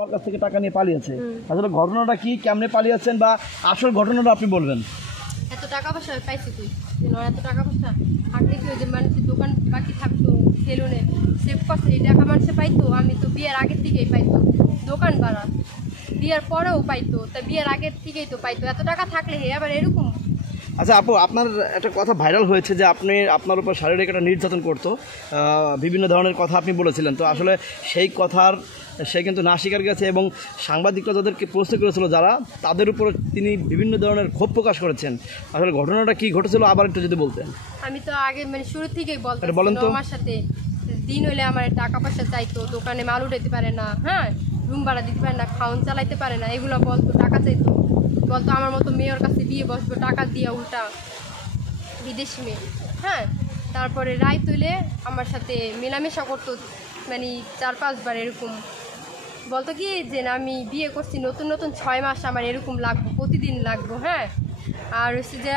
আমার কাছ থেকে টাকা নিয়ে পালিয়েছে। আসলে ঘটনাটা কি, কেমনে পালিয়েছেন বা আসল ঘটনাটা আপনি বলবেন। এত টাকা পয়সা পাইছি তুই এত টাকা পয়সা থাকলে কি যে মানুষের দোকান বাকি থাকতো সেলুনে সেভ করছে এই টাকা মানুষে পাইতো। আমি তো বিয়ের আগের থেকেই পাইতো দোকান ভাড়া, বিয়ের পরেও পাইতো, তা বিয়ের আগের থেকেই তো পাইতো। এত টাকা থাকলে হে আবার এরকম। আচ্ছা আপু, আপনার একটা কথা ভাইরাল হয়েছে যে আপনি আপনার উপর শারীরিক একটা নির্যাতন করতো, বিভিন্ন ধরনের কথা আপনি বলেছিলেন। তো আসলে সেই কথার সে কিন্তু না স্বীকার গেছে এবং সাংবাদিকরা যাদেরকে প্রশ্ন করেছিল যারা, তাদের উপর তিনি বিভিন্ন ধরনের ক্ষোভ প্রকাশ করেছেন। আসলে ঘটনাটা কি ঘটেছিল আবার একটু যদি বলতেন। আমি তো আগে মানে শুরু থেকেই বলেন তো। আমার সাথে দিন হলে আমার টাকা পয়সা চাইতো, দোকানে মাল উঠাইতে পারে না, হ্যাঁ রুম ভাড়া দিতে পারে না, খাওয়ান চালাইতে পারে না, এগুলো বলতো। টাকা চাইতো, বলতো আমার মতো মেয়ের কাছে বিয়ে বসবো টাকা দিয়ে, উল্টা বিদেশি মেয়ে। হ্যাঁ, তারপরে রায় তুলে আমার সাথে মেলামেশা করতো, মানে 4-5 বার এরকম। বলতো কি যে আমি বিয়ে করছি নতুন নতুন 6 মাস আমার এরকম লাগবো, প্রতিদিন লাগবো। হ্যাঁ, আর হচ্ছে যে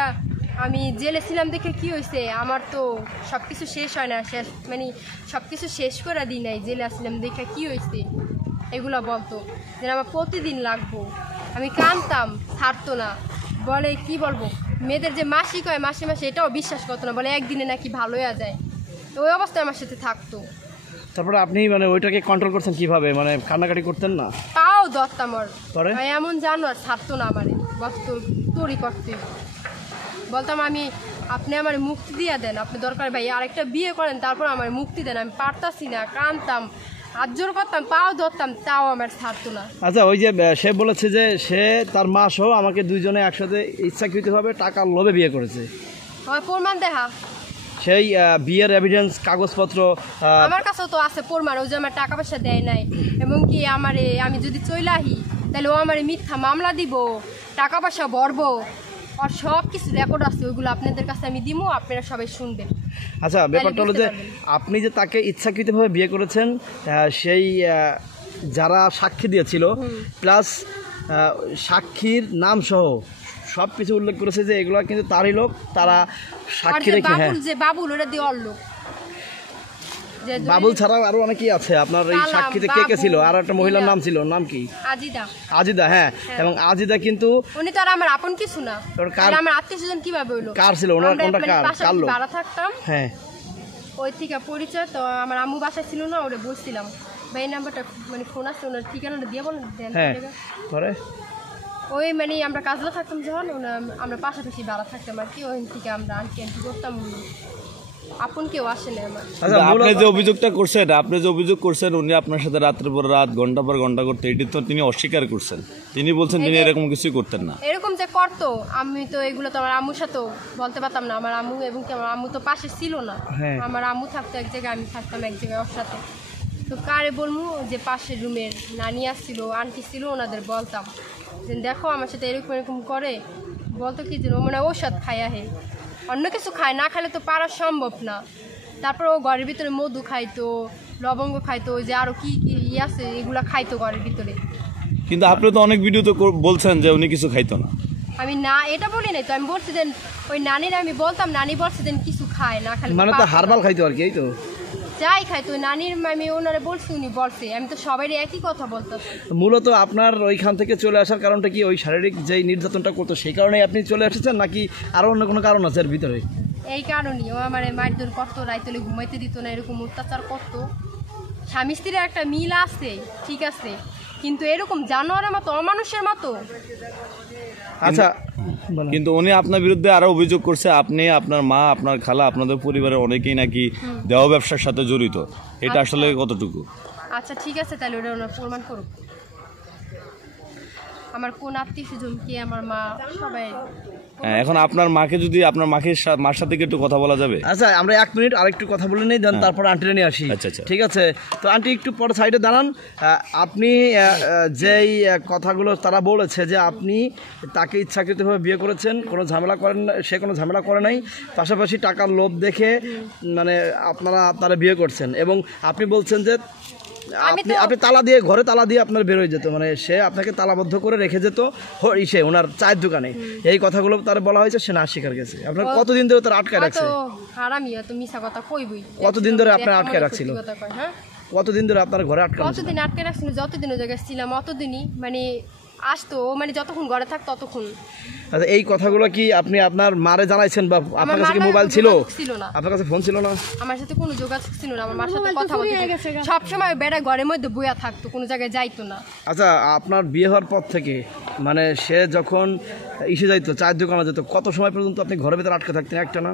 আমি জেলে ছিলাম দেখে কি হয়েছে, আমার তো সব কিছু শেষ হয় না, শেষ মানে সব কিছু শেষ করে দিই নাই, জেলে আসলাম দেখে কি হয়েছে এগুলো বলতো। যে আমার প্রতিদিন লাগবো, আমি কানতাম, ছাড়তো না। বলে কি বলবো, মেয়েদের যে মাসিক হয় মাসে মাসে, এটাও বিশ্বাস করতো না, বলে একদিনে নাকি ভালো হয়ে যায়। তো ওই অবস্থায় আমার সাথে থাকতো। তারপরে আপনি মানে ওইটাকে কন্ট্রোল করছেন কিভাবে, মানে কান্নাকাটি করতেন না? পাও ধরতাম ওর, পরে এমন জানো আর ছাড়তো না আমারে, বলতো তৈরি করতে। বলতাম আমি, আপনি আমার মুক্তি দিয়ে দেন, আপনি দরকার ভাই আরেকটা বিয়ে করেন, তারপর আমার মুক্তি দেন। আমি পারতাছি না, কানতাম, হাত জোর করতাম, পাও ধরতাম, তাও আমার ছাড়তো না। আচ্ছা, ওই যে সে বলেছে যে সে তার মা সহ আমাকে দুইজনে একসাথে ইচ্ছাকৃতভাবে টাকার লোভে বিয়ে করেছে। আমার প্রমাণ দেখা, সেই বিয়ের এভিডেন্স কাগজপত্র আমার কাছেও তো আছে প্রমাণ, ও যে আমার টাকা পয়সা দেয় নাই, এবং কি আমারে আমি যদি চলে আহি তাহলে ও আমার মিথ্যা মামলা দিব, টাকা পয়সা ভরবো, আর সব কিছু রেকর্ড আছে, ওইগুলো আপনাদের কাছে আমি দিব, আপনারা সবাই শুনবেন। আচ্ছা, ব্যাপারটা হলো যে আপনি যে তাকে ইচ্ছাকৃতভাবে বিয়ে করেছেন, সেই যারা সাক্ষী দিয়েছিল প্লাস সাক্ষীর নাম সহ সব কিছু উল্লেখ করেছে যে এগুলো কিন্তু তারই লোক, তারা সাক্ষী রেখে। হ্যাঁ, যে বাবুল ওটা দিয়ে ওর লোক। বাবুল ছাড়াও আরো অনেকেই আছে আপনার এই সাক্ষীতে। কে কে ছিল? আর একটা মহিলার নাম ছিল, নাম কি? আজিদা। আজিদা, হ্যাঁ। এবং আজিদা কিন্তু উনি তো আর আমার আপন কিছু না, আমার আত্মীয়স্বজন কিভাবে হইলো? কার ছিল ওনার? কোনটা কার লোক? ভাড়া থাকতাম, হ্যাঁ, ওই থেকে পরিচয়। তো আমার আম্মু বাসায় ছিল না, ওরে বলছিলাম ভাই নাম্বারটা মানে ফোন আসছে, ওনার ঠিকানাটা দিয়ে বলেন দেন। হ্যাঁ, পরে ওই মানে আমরা কাজলা থাকতাম যখন, আমরা পাশাপাশি ভাড়া থাকতাম আর কি, ওই থেকে আমরা আন্টি আন্টি করতাম, আপন কেউ আসে না আমার। আপনি যে অভিযোগ করছেন উনি আপনার সাথে রাতের পর রাত ঘন্টা পর ঘন্টা করতে, এটি তো তিনি অস্বীকার করছেন। তিনি বলছেন তিনি এরকম কিছুই করতেন না। এরকম যে করতো, আমি তো এগুলো তো আমার আম্মুর সাথেও বলতে পারতাম না। আমার আম্মু এবং আমার আম্মু তো পাশে ছিল না, আমার আম্মু থাকতো এক জায়গায়, আমি থাকতাম এক জায়গায় ওর সাথে। তো কারে বলবো যে পাশের রুমের নানি আসছিল, আন্টি ছিল, ওনাদের বলতাম যে দেখো আমার সাথে এরকম এরকম করে। বলতো কি যে মানে ঔষধ খাই আহে, অন্য কিছু খায় না, খাইলে তো পারা সম্ভব না। তারপর ও ঘরের ভিতরে মধু খাইতো, লবঙ্গ খাইতো, যে আরো কি কি আছে এগুলা খাইতো ঘরের ভিতরে। কিন্তু আপনি তো অনেক ভিডিওতে বলছেন যে উনি কিছু খাইতো না। আমি না এটা বলি নাই তো, আমি বলছি যে ওই নানির আমি বলতাম, নানি বলছে যে কিছু খায় না, খালি মানে তো হারবাল খাইতো আর কি, এই তো যাই খাইতো নানির। আমি ওনারে বলছি, উনি বলছে, আমি তো সবাই একই কথা বলতেছি। মূলত আপনার ওইখান থেকে চলে আসার কারণটা কি ওই শারীরিক যেই নির্যাতনটা করতো সেই কারণেই আপনি চলে এসেছেন, নাকি আরো অন্য কোনো কারণ আছে এর ভিতরে? এই কারণেই ও আমার মারধর করতো, রাইতলে ঘুমাইতে দিত না, এরকম অত্যাচার করতো। স্বামী স্ত্রীর একটা মিল আছে ঠিক আছে, কিন্তু এরকম জানোয়ারের মতো অমানুষের মতো। আচ্ছা, কিন্তু উনি আপনার বিরুদ্ধে আরো অভিযোগ করছে আপনি, আপনার মা, আপনার খালা, আপনাদের পরিবারের অনেকেই নাকি দেহ ব্যবসার সাথে জড়িত। এটা আসলে কতটুকু? আচ্ছা ঠিক আছে, তাহলে ওটা ওনার প্রমাণ করুক। আমার কোন আত্মীয় স্বজন কে, আমার মা, সবাই। হ্যাঁ, এখন আপনার মাকে যদি আপনার মার সাথে একটু কথা বলা যাবে? আচ্ছা, আমরা 1 মিনিট আরেকটু কথা বলে নিই, দেন তারপর আন্টিরা নিয়ে আসি। আচ্ছা, ঠিক আছে? তো আন্টি একটু পরে সাইডে দাঁড়ান। আপনি যেই কথাগুলো তারা বলেছে যে আপনি তাকে ইচ্ছাকৃতভাবে বিয়ে করেছেন, কোনো ঝামেলা করেন না, সে কোনো ঝামেলা করে নাই, পাশাপাশি টাকার লোভ দেখে মানে আপনারা বিয়ে করছেন, এবং আপনি বলছেন যে আপনি তালা দিয়ে, ঘরে তালা দিয়ে আপনার বের হয়ে যেত, মানে সে আপনাকে তালাবদ্ধ করে রেখে যেত ওনার চায়ের দোকানে। এই কথাগুলো তার বলা হয়েছে, সে না স্বীকার গেছে। আপনার কতদিন ধরে তার আটকায় রাখছে? হারামি, এত মিছা কথা কইবই। কতদিন ধরে আপনার আটকায় রাখছিল? কতদিন ধরে আপনার ঘরে আটকানো ছিল? কতদিন আটকে রাখছিল, যতদিন ওই জায়গায় ছিলাম অতদিনই মানে আসতো, মানে যতক্ষণ ঘরে থাকতো ততক্ষণ। আচ্ছা, এই কথাগুলো কি আপনি আপনার মারে জানাইছেন বা আপনার কাছে কি মার মোবাইল সাথে ছিল? যোগাযোগ ছিল না, আপনার কাছে ফোন ছিল না? আমার সাথে কোনো যোগাযোগ ছিল না, আমার মার সাথে কথা বলতে সবসময় বেড়া ঘরের মধ্যে বইয়া থাকতো, কোনো জায়গায় যাইতো না। আচ্ছা, আপনার বিয়ে হওয়ার পর থেকে মানে সে যখন ইসে যাইতো, চায়ের দোকানে যেত, কত সময় পর্যন্ত আপনি ঘরের ভিতরে আটকে থাকতেন একটা না?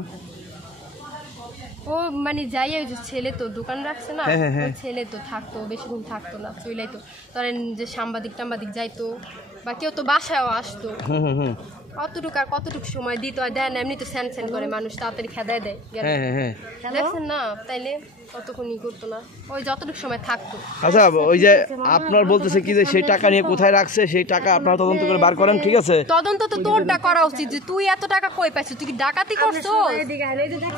ও মানে যাই, ওই যে ছেলে তো দোকান রাখছে না, হ্যাঁ, হ্যাঁ, হ্যাঁ। ওই ছেলে তো থাকতো, বেশিক্ষণ থাকতো না, চইলাই তো ধরেন যে সাংবাদিক টাম্বাদিক যাইতো বা কেউ তো বাসায়ও আসতো, হুম হুম হুম। কতটুকু আর কতটুকু সময় দিত আর দেয় না, এমনি তো স্যান স্যান করে মানুষ তাড়াতাড়ি খেদায় দেয় গেলে। হ্যাঁ হ্যাঁ হ্যাঁ। দেখছেন না, তাইলে কতক্ষণই করতো না, ওই যতটুকু সময় থাকতো। আচ্ছা, ওই যে আপনার বলতেছে কি যে সেই টাকা নিয়ে কোথায় রাখছে, সেই টাকা আপনারা তদন্ত করে বার করেন, ঠিক আছে? তদন্ত তো তোরটা করা উচিত যে তুই এত টাকা কই পাইছিস, তুই কি ডাকাতি করছো?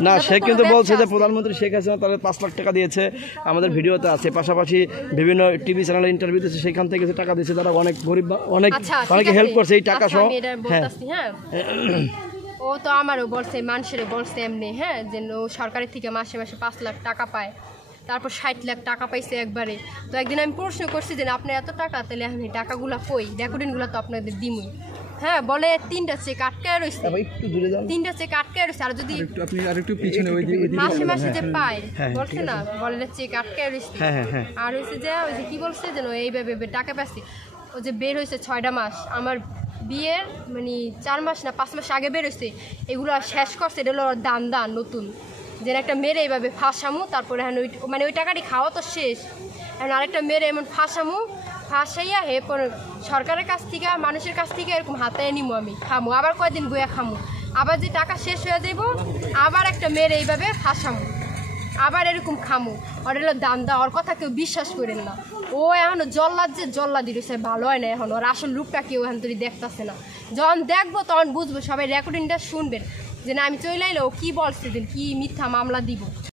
না, সে কোনো কিন্তু বলছে যে ব্যবসা আছে। প্রধানমন্ত্রী শেখ হাসিনা তাদের 5 লাখ টাকা দিয়েছে, আমাদের ভিডিওতে আছে, পাশাপাশি বিভিন্ন টিভি চ্যানেলে ইন্টারভিউ দিয়েছে, সেখান থেকে যে টাকা দিয়েছে তারা অনেক গরিব অনেক আচ্ছা, ঠিক অনেকে আছে। হেল্প করছে এই টাকা আচ্ছা, সহ। আমি এটা হ্যাঁ বলতাছি, হ্যাঁ ও তো আমারও বলছে, মানুষের বলছে এমনি, হ্যাঁ, যে ও সরকারের থেকে মাসে মাসে 5 লাখ টাকা পায়, তারপর 60 লাখ টাকা পাইছে একবারে। তো একদিন আমি প্রশ্ন করছি যে আপনি এত টাকা, তাহলে এখন এই টাকাগুলো কই, রেকর্ডিংগুলো তো আপনাদের দিমই। হ্যাঁ, বলে 3টা চেক আটকায় রয়েছে, আবার একটু দূরে যান। 3টা চেক আটকায় রয়েছে, আর যদি আপনি আরেকটু পিছনে ওই দিকে মাসে মাসে যে পায়, হ্যাঁ, বলছে না, বলে চেক আটকায় রয়েছে। হ্যাঁ হ্যাঁ হ্যাঁ। আর হয়েছে যে ওই যে কি বলছে যেন এইভাবে টাকা পাচ্ছি, ও যে বের হয়েছে 6টা মাস, আমার বিয়ের মানে 4 মাস না 5 মাস আগে বের হয়েছে, এগুলো আর শেষ করছে, এটা হলো দান দান নতুন, যে একটা মেরে এইভাবে ফাঁসামু, তারপরে এখন ওই মানে ওই টাকাটি খাওয়া তো শেষ, এখন আরেকটা মেরে এমন ফাঁসামু, ফাঁসাইয়া এরপর সরকারের কাছ থেকে মানুষের কাছ থেকে এরকম হাতায় নিমু, আমি খামু, আবার কয়দিন বইয়া খামু, আবার যে টাকা শেষ হয়ে যাইব আবার একটা মেরে এইভাবে ফাঁসামু, আবার এরকম খামু, আর এলো দাম দা, ওর কথা কেউ বিশ্বাস করেন না। ও এখনো জল্লাদ যে জল্লাদি রয়েছে, ভালো হয় না এখন, ওর আসল রূপটা কেউ এখন তুই দেখতেছে না, যখন দেখবো তখন বুঝবো, সবাই রেকর্ডিংটা শুনবেন যে না আমি চলে এলো ও কি বলছে, কি মিথ্যা মামলা দিব।